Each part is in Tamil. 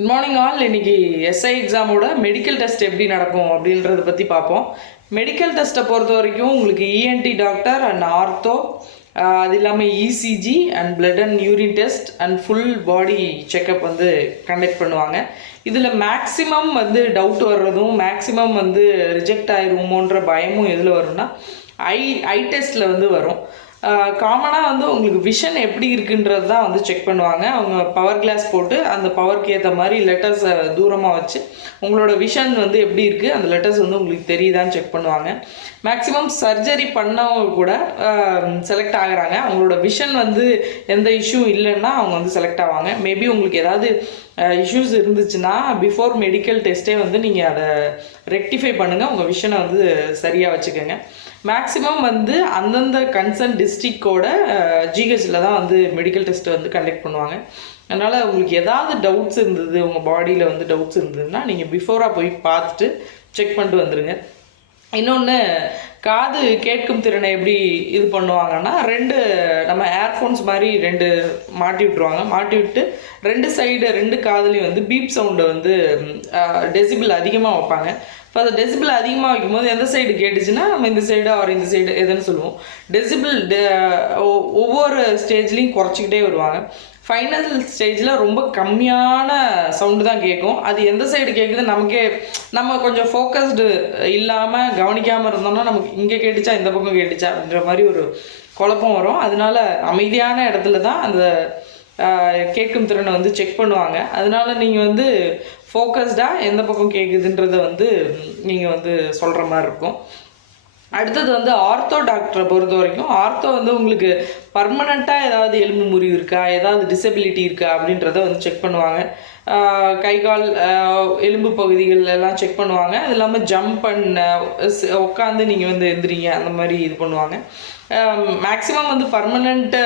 Good morning all. இன்னைக்கு எஸ்ஐ எக்ஸாமோட மெடிக்கல் டெஸ்ட் எப்படி நடக்கும் அப்படின்றத பற்றி பார்ப்போம். மெடிக்கல் டெஸ்ட்டை பொறுத்த வரைக்கும் உங்களுக்கு இஎன்டி டாக்டர் அண்ட் ஆர்த்தோ, அது இல்லாமல் ECG and blood and urine test and full body checkup வந்து கண்டக்ட் பண்ணுவாங்க. இதில் மேக்ஸிமம் வந்து டவுட் வர்றதும் மேக்ஸிமம் வந்து ரிஜெக்ட் ஆயிருமோன்ற பயமும் எதில் வரும்னா ஐ டெஸ்ட்டில் வந்து வரும். காமனாக வந்து உங்களுக்கு விஷன் எப்படி இருக்குன்றது தான் வந்து செக் பண்ணுவாங்க. அவங்க பவர் கிளாஸ் போட்டு அந்த பவருக்கு ஏற்ற மாதிரி லெட்டர்ஸை தூரமாக வச்சு உங்களோட விஷன் வந்து எப்படி இருக்குது, அந்த லெட்டர்ஸ் வந்து உங்களுக்கு தெரியுதான்னு செக் பண்ணுவாங்க. மேக்ஸிமம் சர்ஜரி பண்ணவங்க கூட செலக்ட் ஆகுறாங்க. அவங்களோட விஷன் வந்து எந்த இஷ்யூ இல்லைன்னா அவங்க வந்து செலக்ட் ஆவாங்க. மேபி உங்களுக்கு ஏதாவது இஷ்யூஸ் இருந்துச்சுன்னா பிஃபோர் மெடிக்கல் டெஸ்ட்டே வந்து நீங்கள் அதை ரெக்டிஃபை பண்ணுங்கள், உங்கள் விஷனை வந்து சரியாக வச்சுக்கோங்க. மேக்ஸிமம் வந்து அந்தந்த கன்சர்ன் டிஸ்ட்ரிக்டோட ஜிஹெச்சில் தான் வந்து மெடிக்கல் டெஸ்ட்டை வந்து கண்டக்ட் பண்ணுவாங்க. அதனால் உங்களுக்கு ஏதாவது டவுட்ஸ் இருந்தது, உங்கள் பாடியில் வந்து டவுட்ஸ் இருந்ததுன்னா நீங்கள் பிஃபோராக போய் பார்த்துட்டு செக் பண்ணிட்டு வந்துடுங்க. இன்னொன்று, காது கேட்கும் திறனை எப்படி இது பண்ணுவாங்கன்னா, நம்ம ஏர்ஃபோன்ஸ் மாதிரி மாட்டி விட்ருவாங்க. மாட்டி விட்டு ரெண்டு காதுலையும் வந்து பீப் சவுண்டை வந்து டெசிபிள் அதிகமாக வைப்பாங்க. இப்போ அந்த டெசிபிள் அதிகமாக வைக்கும்போது எந்த சைடு கேட்டுச்சுன்னா நம்ம இந்த சைடு ஆர் இந்த சைடு எதுன்னு சொல்லுவோம். டெசிபிள் ஒவ்வொரு ஸ்டேஜ்லேயும் குறைச்சிக்கிட்டே வருவாங்க. ஃபைனல் ஸ்டேஜில் ரொம்ப கம்மியான சவுண்டு தான் கேட்கும். அது எந்த சைடு கேட்குது நம்ம கொஞ்சம் ஃபோக்கஸ்டு இல்லாமல் கவனிக்காமல் இருந்தோம்னா நமக்கு இங்கே கேட்டுச்சா இந்த பக்கம் கேட்டுச்சா அப்படின்ற மாதிரி ஒரு குழப்பம் வரும். அதனால அமைதியான இடத்துல தான் அந்த கேட்கும் திறனை வந்து செக் பண்ணுவாங்க. அதனால நீங்கள் வந்து ஃபோக்கஸ்டாக எந்த பக்கம் கேட்குதுன்றத வந்து நீங்கள் வந்து சொல்கிற மாதிரி இருக்கும். அடுத்தது வந்து ஆர்த்தோ டாக்டரை பொறுத்த வரைக்கும், ஆர்த்தோ வந்து உங்களுக்கு பர்மனெண்ட்டாக ஏதாவது எலும்பு முறிவு இருக்கா, ஏதாவது டிசபிலிட்டி இருக்கா அப்படின்றத வந்து செக் பண்ணுவாங்க. கை கால் எலும்பு பகுதிகள் எல்லாம் செக் பண்ணுவாங்க. அது இல்லாமல் ஜம்ப் பண்ண உட்காந்து நீங்கள் வந்து எந்திரிங்க அந்த மாதிரி இது பண்ணுவாங்க. மேக்ஸிமம் வந்து பர்மனெண்ட்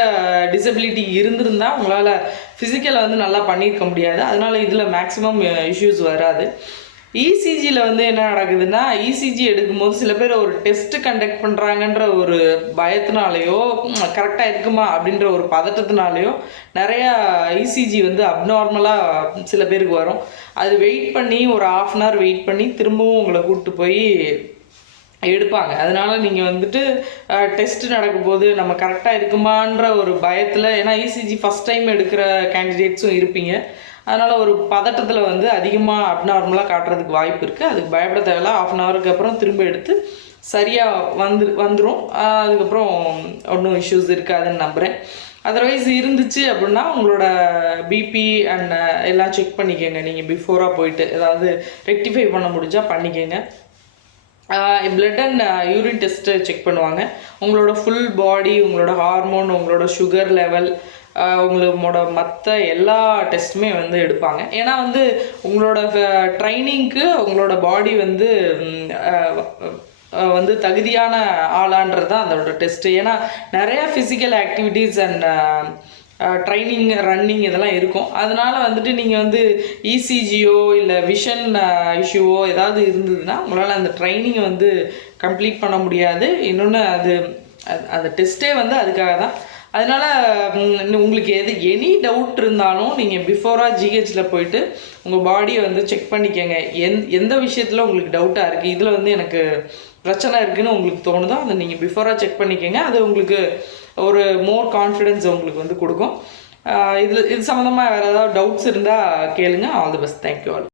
டிசபிலிட்டி இருந்திருந்தால் உங்களால் ஃபிசிக்கலை வந்து நல்லா பண்ணியிருக்க முடியாது. அதனால் இதில் மேக்ஸிமம் இஷ்யூஸ் வராது. இசிஜியில் வந்து என்ன நடக்குதுன்னா, இசிஜி எடுக்கும்போது சில பேர் ஒரு டெஸ்ட்டு கண்டக்ட் பண்ணுறாங்கன்ற ஒரு பயத்தினாலேயோ கரெக்டாக இருக்குமா அப்படின்ற ஒரு பதட்டத்தினாலேயோ நிறையா இசிஜி வந்து அப்நார்மலாக சில பேருக்கு வரும். அது வெயிட் பண்ணி ஒரு 1/2 hour வெயிட் பண்ணி திரும்பவும் உங்களை கூப்பிட்டு போய் எடுப்பாங்க. அதனால் நீங்கள் வந்துட்டு டெஸ்ட்டு நடக்கும்போது நம்ம கரெக்டாக இருக்குமான்ற ஒரு பயத்தில், ஏன்னா இசிஜி ஃபஸ்ட் டைம் எடுக்கிற கேண்டிடேட்ஸும் இருப்பீங்க. அதனால் ஒரு பதட்டத்தில் வந்து அதிகமாக அப்நார்மலாக காட்டுறதுக்கு வாய்ப்பு இருக்குது. அதுக்கு பயப்பட தேவையில்ல. 1/2 hourக்கு அப்புறம் திரும்ப எடுத்து சரியாக வந்துடும். அதுக்கப்புறம் ஒன்றும் இஷ்யூஸ் இருக்காதுன்னு நம்புகிறேன். அதர்வைஸ் இருந்துச்சு அப்படின்னா உங்களோட பிபி அண்ட் எல்லாம் செக் பண்ணிக்கோங்க. நீங்கள் பிஃபோராக போயிட்டு ஏதாவது ரெக்டிஃபை பண்ண முடிஞ்சால் பண்ணிக்கோங்க. Blood and urine test check பண்ணுவாங்க. உங்களோட ஃபுல் பாடி, உங்களோட ஹார்மோன், உங்களோட சுகர் லெவல், உங்களோட மற்ற எல்லா டெஸ்ட்டுமே வந்து எடுப்பாங்க. ஏன்னா வந்து உங்களோட ட்ரைனிங்க்கு உங்களோட பாடி வந்து வந்து தகுதியான ஆளான்றது தான் அதோட டெஸ்ட்டு. ஏன்னா நிறையா physical activities and training, running இதெல்லாம் இருக்கும். அதனால் வந்துட்டு நீங்கள் வந்து இசிஜியோ இல்லை விஷன் இஷ்யூவோ ஏதாவது இருந்ததுன்னா உங்களால் அந்த ட்ரைனிங்கை வந்து கம்ப்ளீட் பண்ண முடியாது. இன்னொன்று அந்த டெஸ்ட்டே வந்து அதுக்காக தான். அதனால் உங்களுக்கு எனி டவுட் இருந்தாலும் நீங்கள் பிஃபோராக ஜிஹெச்சில் போயிட்டு உங்கள் பாடியை வந்து செக் பண்ணிக்கோங்க. எந்த விஷயத்தில் உங்களுக்கு டவுட்டாக இருக்குது, இதில் வந்து எனக்கு பிரச்சனை இருக்குதுன்னு உங்களுக்கு தோணுதோ அதை நீங்கள் பிஃபோராக செக் பண்ணிக்கோங்க. அது உங்களுக்கு ஒரு மோர் கான்ஃபிடென்ஸ் உங்களுக்கு வந்து கொடுக்கும். இது சம்மந்தமாக வேறு ஏதாவது டவுட்ஸ் இருந்தால் கேளுங்க. All the best. Thank you all.